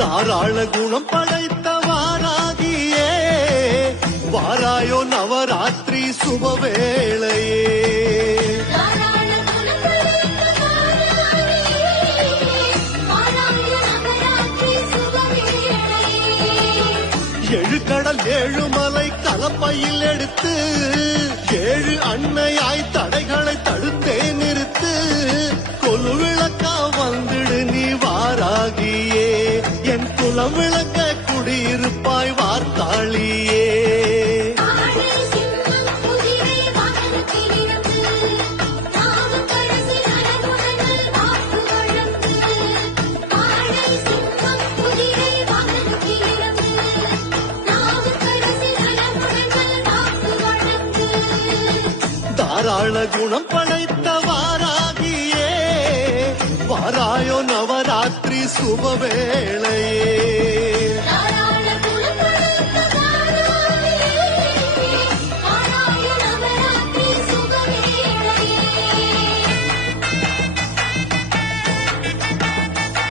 தாராள குணம் படைத்த வாராகியே வாராயோ நவராத்திரி சுபவேளையே. ஏழு கடல் ஏழு மலை கலப்பையில் எடுத்து ஏழு அன்னையாய் தடைகளை தடுத்தே நிறுத்து கொலு விளக்கா வந்துடு நீ வாராகியே என் குலம் விளக்க குடியிருப்பாய் வார்த்தாளியே. தாராள குணம் படைத்த வாராகியே வாராயோ நவராத்திரி சுபவேளையே.